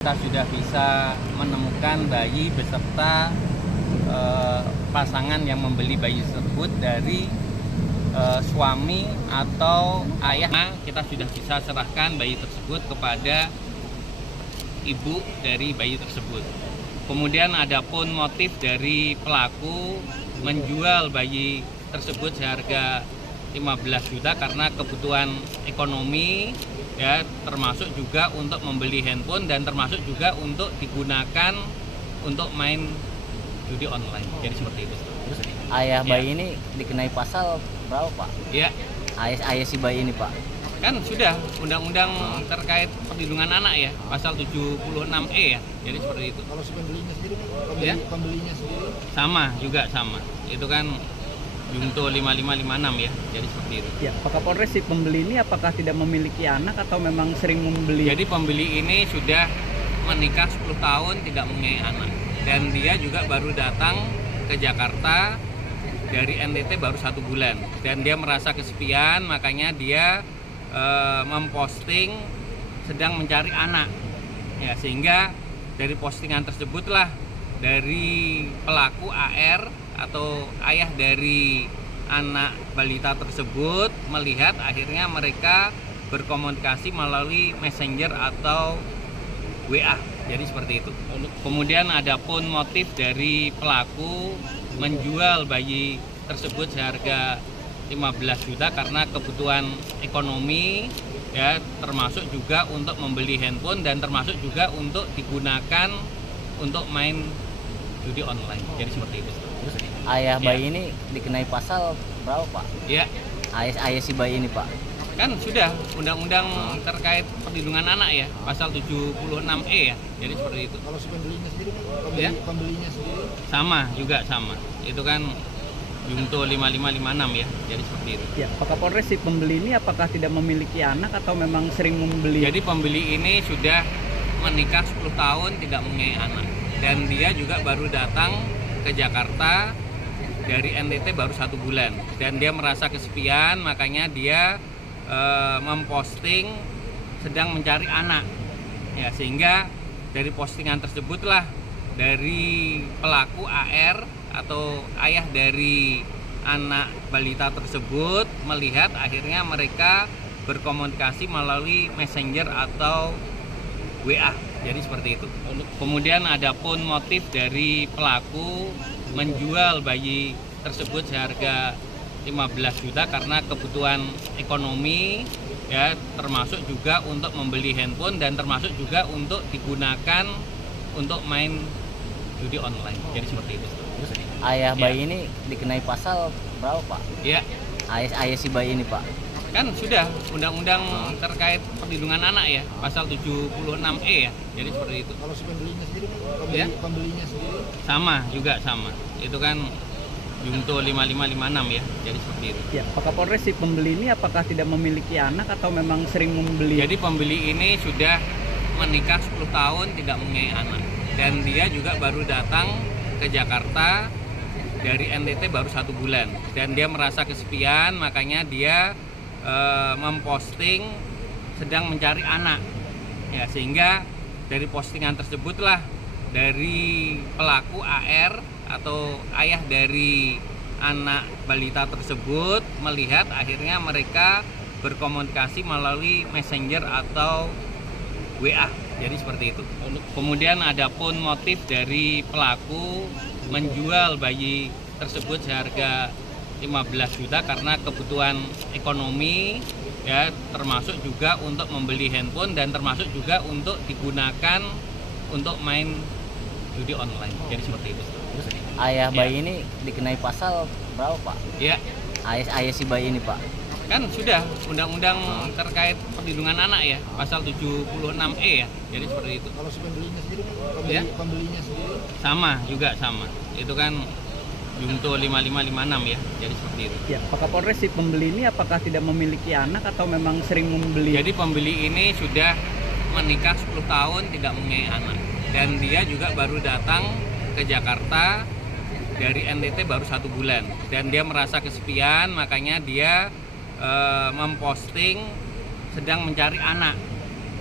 Kita sudah bisa menemukan bayi beserta pasangan yang membeli bayi tersebut dari suami atau ayah. Kita sudah bisa serahkan bayi tersebut kepada ibu dari bayi tersebut. Kemudian adapun motif dari pelaku menjual bayi tersebut seharga 15 juta karena kebutuhan ekonomi, ya, termasuk juga untuk membeli handphone dan termasuk juga untuk digunakan untuk main judi online. Jadi seperti itu. Terus ayah bayi ini dikenai pasal berapa, Pak? Ya, Ayah si bayi ini, Pak. kan sudah undang-undang terkait perlindungan anak ya, pasal 76E ya. Jadi seperti itu. Kalau si pembelinya sendiri, pembelinya sendiri Sama. Itu kan Junto 5556 ya. Jadi seperti itu. Ya, Pak Kapolres, si pembeli ini apakah tidak memiliki anak atau memang sering membeli? Jadi pembeli ini sudah menikah 10 tahun tidak mempunyai anak. Dan dia juga baru datang ke Jakarta dari NTT baru 1 bulan. Dan dia merasa kesepian, makanya dia memposting sedang mencari anak. Ya, sehingga dari postingan tersebutlah dari pelaku AR atau ayah dari anak balita tersebut melihat, akhirnya mereka berkomunikasi melalui Messenger atau WA. Jadi seperti itu. Kemudian adapun motif dari pelaku menjual bayi tersebut seharga 15 juta karena kebutuhan ekonomi, ya, termasuk juga untuk membeli handphone dan termasuk juga untuk digunakan untuk main judi online. Jadi seperti itu. Terus ayah bayi ini dikenai pasal berapa, Pak? Ya, Ayah si bayi ini, Pak. kan sudah undang-undang terkait perlindungan anak ya, pasal 76E ya. Jadi seperti itu. kalau si pembelinya sendiri, pembelinya sendiri Sama. Itu kan Junto 5556 ya. Jadi seperti itu. Ya, Pak Kapolres, si pembeli ini apakah tidak memiliki anak atau memang sering membeli? Jadi pembeli ini sudah menikah 10 tahun tidak mempunyai anak. Dan dia juga baru datang ke Jakarta dari NTT baru 1 bulan. Dan dia merasa kesepian, makanya dia memposting sedang mencari anak. Ya, sehingga dari postingan tersebutlah dari pelaku AR atau ayah dari anak balita tersebut melihat, akhirnya mereka berkomunikasi melalui Messenger atau WA. Jadi seperti itu. Kemudian adapun motif dari pelaku menjual bayi tersebut seharga 15 juta karena kebutuhan ekonomi, ya, termasuk juga untuk membeli handphone dan termasuk juga untuk digunakan untuk main judi online. Jadi seperti itu. Terus ayah bayi ini dikenai pasal berapa, Pak? Ya, Ayah si bayi ini, Pak. kan sudah undang-undang terkait perlindungan anak ya, pasal 76E ya. Jadi seperti itu. kalau si pembelinya sendiri, pembelinya sendiri Sama. Itu kan Junto 5556 ya. Jadi seperti itu. Ya, Pak Kapolres, si pembeli ini apakah tidak memiliki anak atau memang sering membeli? Jadi pembeli ini sudah menikah 10 tahun tidak mempunyai anak. Dan dia juga baru datang ke Jakarta dari NTT baru 1 bulan. Dan dia merasa kesepian, makanya dia memposting sedang mencari anak. Ya, sehingga dari postingan tersebutlah dari pelaku AR atau ayah dari anak balita tersebut melihat, akhirnya mereka berkomunikasi melalui Messenger atau WA. Jadi seperti itu. Kemudian adapun motif dari pelaku menjual bayi tersebut seharga 15 juta karena kebutuhan ekonomi, ya, termasuk juga untuk membeli handphone dan termasuk juga untuk digunakan untuk main judi online. Jadi seperti itu. Terus ayah bayi ini dikenai pasal berapa, Pak? Ya, Ayah si bayi ini, Pak. kan sudah undang-undang terkait perlindungan anak ya, pasal 76E ya. Jadi seperti itu. kalau si pembelinya sendiri, pembelinya sendiri Sama. Itu kan Junto 5556 ya. Jadi seperti itu. Ya, Pak Kapolres, si pembeli ini apakah tidak memiliki anak atau memang sering membeli? Jadi pembeli ini sudah menikah 10 tahun tidak mempunyai anak. Dan dia juga baru datang ke Jakarta dari NTT baru 1 bulan. Dan dia merasa kesepian, makanya dia memposting sedang mencari anak.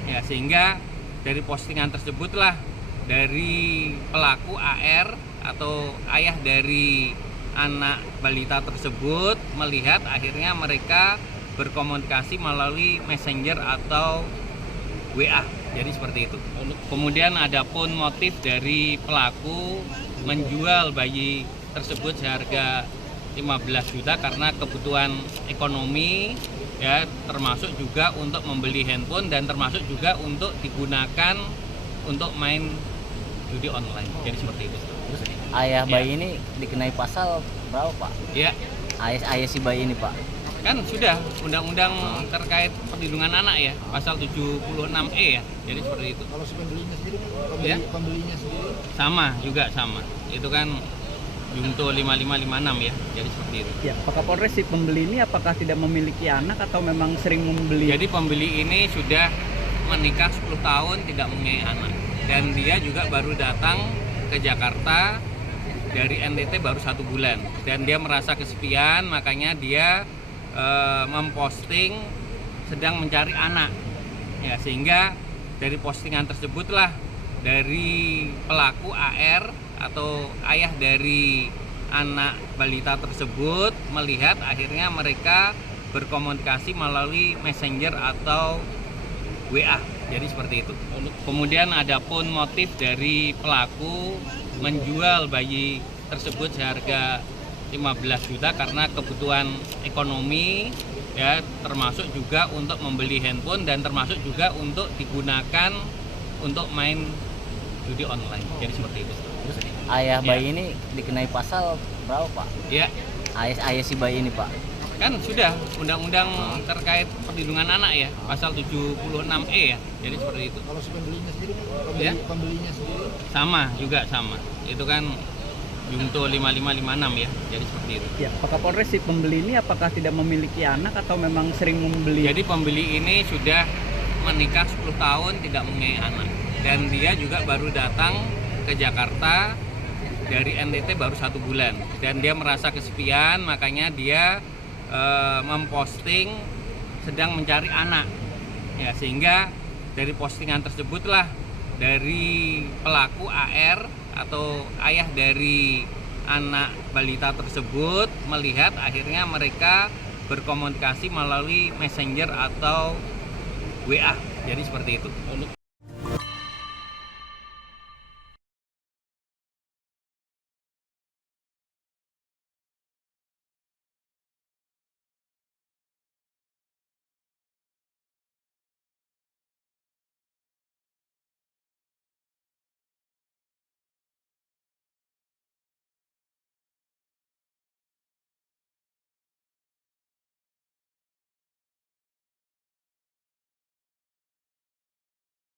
Ya, sehingga dari postingan tersebutlah dari pelaku AR atau ayah dari anak balita tersebut melihat akhirnya mereka berkomunikasi melalui Messenger atau WA. Jadi seperti itu. Kemudian adapun motif dari pelaku menjual bayi tersebut seharga 15 juta karena kebutuhan ekonomi, ya, termasuk juga untuk membeli handphone dan termasuk juga untuk digunakan untuk main judi online. Jadi seperti itu. Terus ayah bayi ini dikenai pasal berapa, Pak? Ya, Ayah si bayi ini, Pak. kan sudah undang-undang terkait perlindungan anak ya, pasal 76E ya. Jadi seperti itu. Kalau si pembelinya sendiri, Ya. pembelinya sendiri, Sama juga sama. Itu kan Jungto 5556 ya. Jadi seperti itu. Ya, Pak Kapolres, si pembeli ini apakah tidak memiliki anak atau memang sering membeli? Jadi pembeli ini sudah menikah 10 tahun tidak mempunyai anak. Dan dia juga baru datang ke Jakarta dari NTT baru 1 bulan. Dan dia merasa kesepian, makanya dia memposting sedang mencari anak. Ya, sehingga dari postingan tersebutlah dari pelaku AR atau ayah dari anak balita tersebut melihat akhirnya mereka berkomunikasi melalui Messenger atau WA. Jadi seperti itu. Kemudian adapun motif dari pelaku menjual bayi tersebut seharga 15 juta karena kebutuhan ekonomi, ya, termasuk juga untuk membeli handphone dan termasuk juga untuk digunakan untuk main judi online. Jadi seperti itu. Terus ayah bayi ini dikenai pasal berapa, Pak? Ya, Ayah si bayi ini, Pak. kan sudah undang-undang terkait perlindungan anak ya, pasal 76E ya. Jadi seperti itu. kalau si pembelinya sendiri, Ya. pembelinya sendiri, Sama juga sama. Itu kan Jungto 5556 ya. Jadi seperti itu. Ya, Pak Kapolres, si pembeli ini apakah tidak memiliki anak atau memang sering membeli? Jadi pembeli ini sudah menikah 10 tahun tidak mempunyai anak. Dan dia juga baru datang ke Jakarta dari NTT baru 1 bulan. Dan dia merasa kesepian, makanya dia memposting sedang mencari anak. Ya, sehingga dari postingan tersebutlah dari pelaku AR atau ayah dari anak balita tersebut melihat akhirnya mereka berkomunikasi melalui Messenger atau WA. Jadi seperti itu.